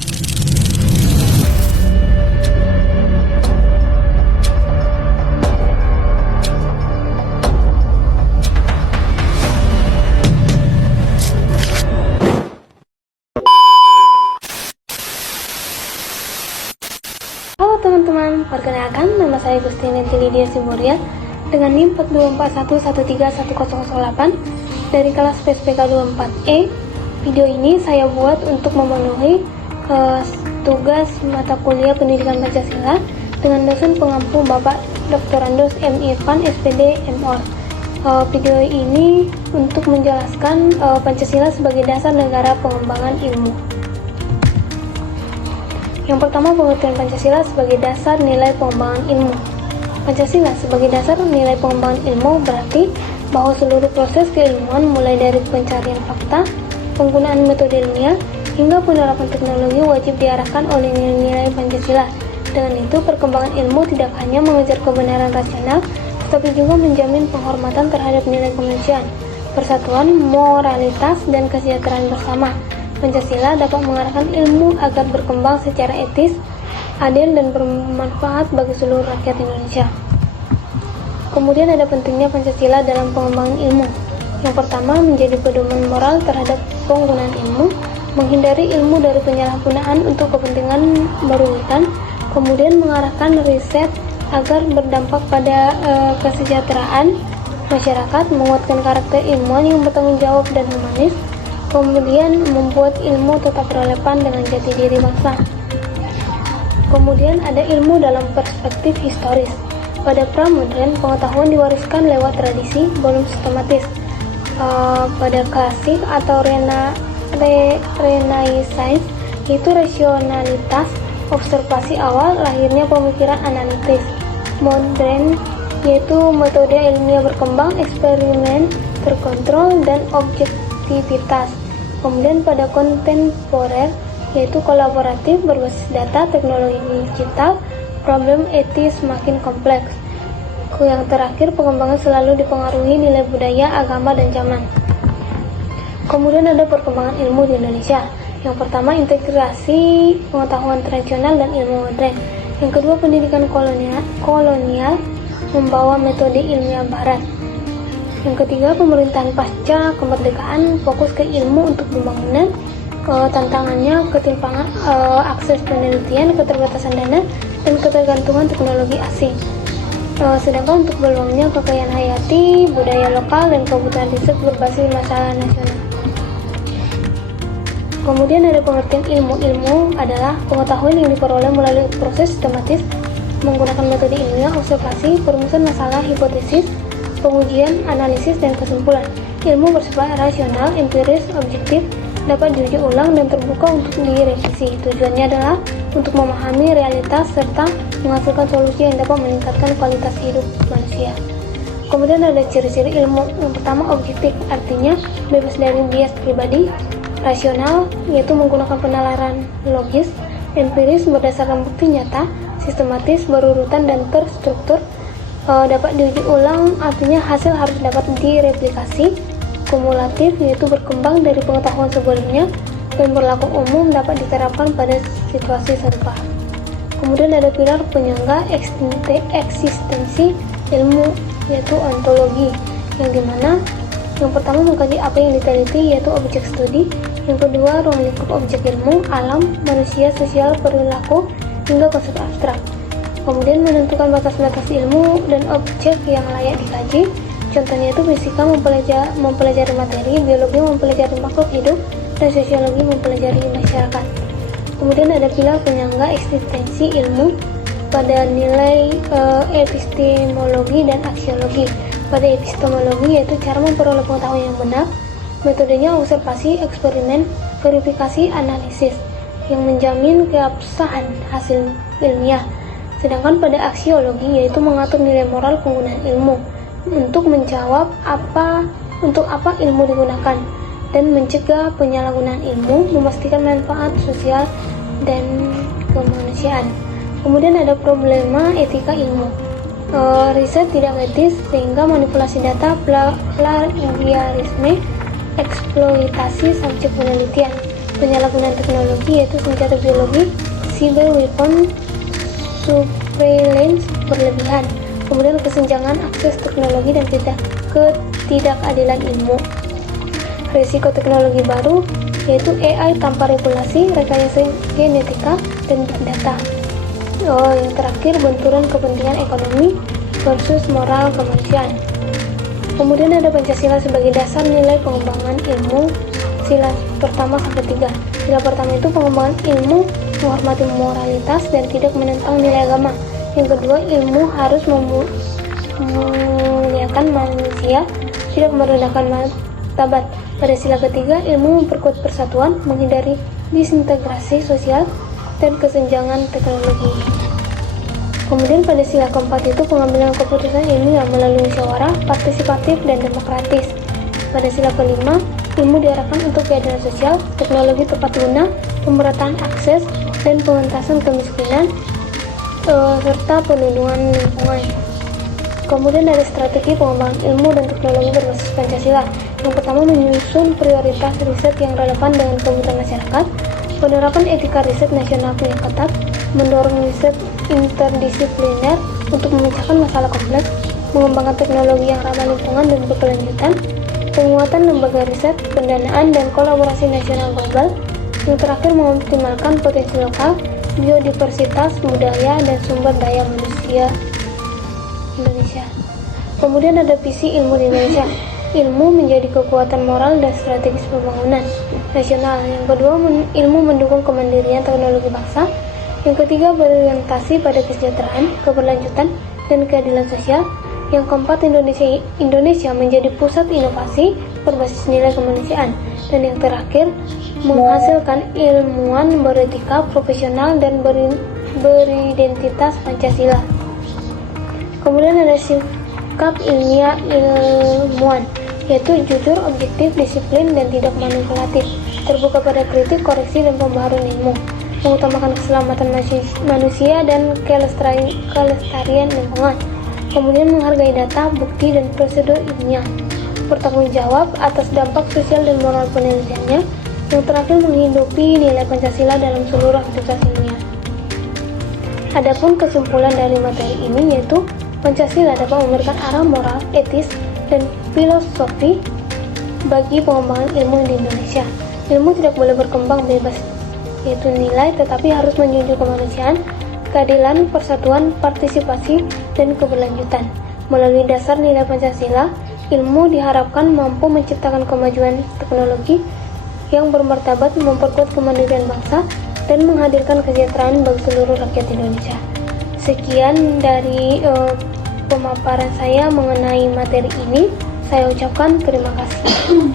Halo teman-teman, perkenalkan nama saya Gustina Lydia Siboria dengan NIM 4241131008 dari kelas PSPK 24E. Video ini saya buat untuk memenuhi tugas mata kuliah Pendidikan Pancasila dengan dosen pengampu Bapak Dr. Andos M. Irfan, SPD, MOr. Video ini untuk menjelaskan Pancasila sebagai dasar negara pengembangan ilmu. Yang pertama, pengertian Pancasila sebagai dasar nilai pengembangan ilmu. Pancasila sebagai dasar nilai pengembangan ilmu berarti bahwa seluruh proses keilmuan mulai dari pencarian fakta, penggunaan metode ilmiah, hingga penerapan teknologi wajib diarahkan oleh nilai-nilai Pancasila. Dengan itu, perkembangan ilmu tidak hanya mengejar kebenaran rasional, tetapi juga menjamin penghormatan terhadap nilai kemanusiaan, persatuan, moralitas, dan kesejahteraan bersama. Pancasila dapat mengarahkan ilmu agar berkembang secara etis, adil, dan bermanfaat bagi seluruh rakyat Indonesia. Kemudian ada pentingnya Pancasila dalam pengembangan ilmu. Yang pertama, menjadi pedoman moral terhadap penggunaan ilmu, menghindari ilmu dari penyalahgunaan untuk kepentingan merugikan, kemudian mengarahkan riset agar berdampak pada kesejahteraan masyarakat, menguatkan karakter ilmuwan yang bertanggung jawab dan humanis, kemudian membuat ilmu tetap relevan dengan jati diri bangsa. Kemudian ada ilmu dalam perspektif historis. Pada pra-modern, pengetahuan diwariskan lewat tradisi, belum sistematis. Pada klasik atau Renaissance, yaitu rasionalitas, observasi awal, lahirnya pemikiran analitis. Modern, yaitu metode ilmiah berkembang, eksperimen terkontrol, dan objektivitas. Kemudian pada kontemporer, yaitu kolaboratif, berbasis data, teknologi digital, problem etis semakin kompleks. Yang terakhir, pengembangan selalu dipengaruhi nilai budaya, agama, dan zaman. Kemudian ada perkembangan ilmu di Indonesia. Yang pertama, integrasi pengetahuan tradisional dan ilmu modern. Yang kedua, pendidikan kolonial membawa metode ilmiah barat. Yang ketiga, pemerintahan pasca kemerdekaan fokus ke ilmu untuk pembangunan. Tantangannya ketimpangan akses penelitian, keterbatasan dana, dan ketergantungan teknologi asing. Sedangkan untuk peluangnya kekayaan hayati, budaya lokal, dan kebutuhan riset berbasis masalah nasional. Kemudian ada pengertian ilmu. Ilmu adalah pengetahuan yang diperoleh melalui proses sistematis menggunakan metode ilmiah, observasi, perumusan masalah, hipotesis, pengujian, analisis, dan kesimpulan. Ilmu bersifat rasional, empiris, objektif, dapat diuji ulang dan terbuka untuk direvisi. Tujuannya adalah untuk memahami realitas serta menghasilkan solusi yang dapat meningkatkan kualitas hidup manusia. Kemudian ada ciri-ciri ilmu. Yang pertama, objektif, artinya bebas dari bias pribadi. Rasional, yaitu menggunakan penalaran logis. Empiris, berdasarkan bukti nyata. Sistematis, berurutan dan terstruktur. Dapat diuji ulang, artinya hasil harus dapat direplikasi. Kumulatif, yaitu berkembang dari pengetahuan sebelumnya, dan berlaku umum, dapat diterapkan pada situasi serupa. Kemudian ada pilar penyangga eksistensi ilmu, yaitu ontologi, yang dimana yang pertama mengkaji apa yang diteliti, yaitu objek studi. Yang kedua, ruang lingkup objek ilmu, alam, manusia, sosial, perilaku, hingga konsep abstrak. Kemudian menentukan batas-batas ilmu dan objek yang layak dikaji. Contohnya itu fisika mempelajari materi, biologi mempelajari makhluk hidup, dan sosiologi mempelajari masyarakat. Kemudian ada pilar penyangga eksistensi ilmu pada nilai epistemologi dan aksiologi. Pada epistemologi, yaitu cara memperoleh pengetahuan yang benar, metodenya observasi, eksperimen, verifikasi, analisis, yang menjamin keabsahan hasil ilmiah. Sedangkan pada aksiologi, yaitu mengatur nilai moral penggunaan ilmu, untuk menjawab untuk apa ilmu digunakan, dan mencegah penyalahgunaan ilmu, memastikan manfaat sosial dan kemanusiaan. Kemudian ada problema etika ilmu. Riset tidak etis sehingga manipulasi data, plagiarisme, eksploitasi subjek penelitian. penyalahgunaan teknologi yaitu senjata biologi, cyber weapon, surveillance berlebihan, kemudian kesenjangan akses teknologi dan ketidakadilan ilmu. Risiko teknologi baru yaitu AI tanpa regulasi, rekayasa genetika, dan big data. Yang terakhir, benturan kepentingan ekonomi versus moral kemanusiaan. Kemudian ada Pancasila sebagai dasar nilai pengembangan ilmu. Sila pertama sampai 3. Sila pertama itu pengembangan ilmu menghormati moralitas dan tidak menentang nilai agama. Yang kedua, ilmu harus memuliakan manusia, tidak merendahkan martabat. Pada sila ketiga, ilmu memperkuat persatuan, menghindari disintegrasi sosial dan kesenjangan teknologi. Kemudian pada sila keempat itu pengambilan keputusan ilmiah melalui musyawarah, partisipatif, dan demokratis. Pada sila kelima, ilmu diarahkan untuk keadilan sosial, teknologi tepat guna, pemerataan akses, dan pengentasan kemiskinan, serta perlindungan lingkungan. Kemudian dari strategi pengembangan ilmu dan teknologi berbasis Pancasila. Yang pertama, menyusun prioritas riset yang relevan dengan kebutuhan masyarakat, penerapan etika riset nasional yang ketat, mendorong riset interdisipliner untuk memecahkan masalah kompleks, mengembangkan teknologi yang ramah lingkungan dan berkelanjutan, penguatan lembaga riset, pendanaan, dan kolaborasi nasional global. Yang terakhir, mengoptimalkan potensi lokal, biodiversitas, budaya, dan sumber daya manusia Indonesia. Kemudian ada visi ilmu di Indonesia. Ilmu menjadi kekuatan moral dan strategis pembangunan nasional. Yang kedua, ilmu mendukung kemandirian teknologi bangsa. Yang ketiga, berorientasi pada kesejahteraan, keberlanjutan, dan keadilan sosial. Yang keempat, Indonesia menjadi pusat inovasi berbasis nilai kemanusiaan. Dan yang terakhir, menghasilkan ilmuwan beretika, profesional, dan beridentitas Pancasila. Kemudian ada sikap ilmiah ilmuwan, yaitu jujur, objektif, disiplin, dan tidak manipulatif, terbuka pada kritik, koreksi, dan pembaharuan ilmu, mengutamakan keselamatan manusia dan kelestarian lingkungan, kemudian menghargai data, bukti, dan prosedur ilmiah, bertanggung jawab atas dampak sosial dan moral penelitiannya, yang terakhir menghidupi nilai Pancasila dalam seluruh aktivitas ilmiah. Adapun kesimpulan dari materi ini yaitu Pancasila dapat memberikan arah moral, etis, dan filosofi bagi pengembangan ilmu di Indonesia. Ilmu tidak boleh berkembang bebas, yaitu nilai, tetapi harus menjunjung kemanusiaan, keadilan, persatuan, partisipasi, dan keberlanjutan. Melalui dasar nilai Pancasila, ilmu diharapkan mampu menciptakan kemajuan teknologi yang bermartabat, memperkuat kemandirian bangsa, dan menghadirkan kesejahteraan bagi seluruh rakyat Indonesia. Sekian dari pemaparan saya mengenai materi ini. Saya ucapkan terima kasih.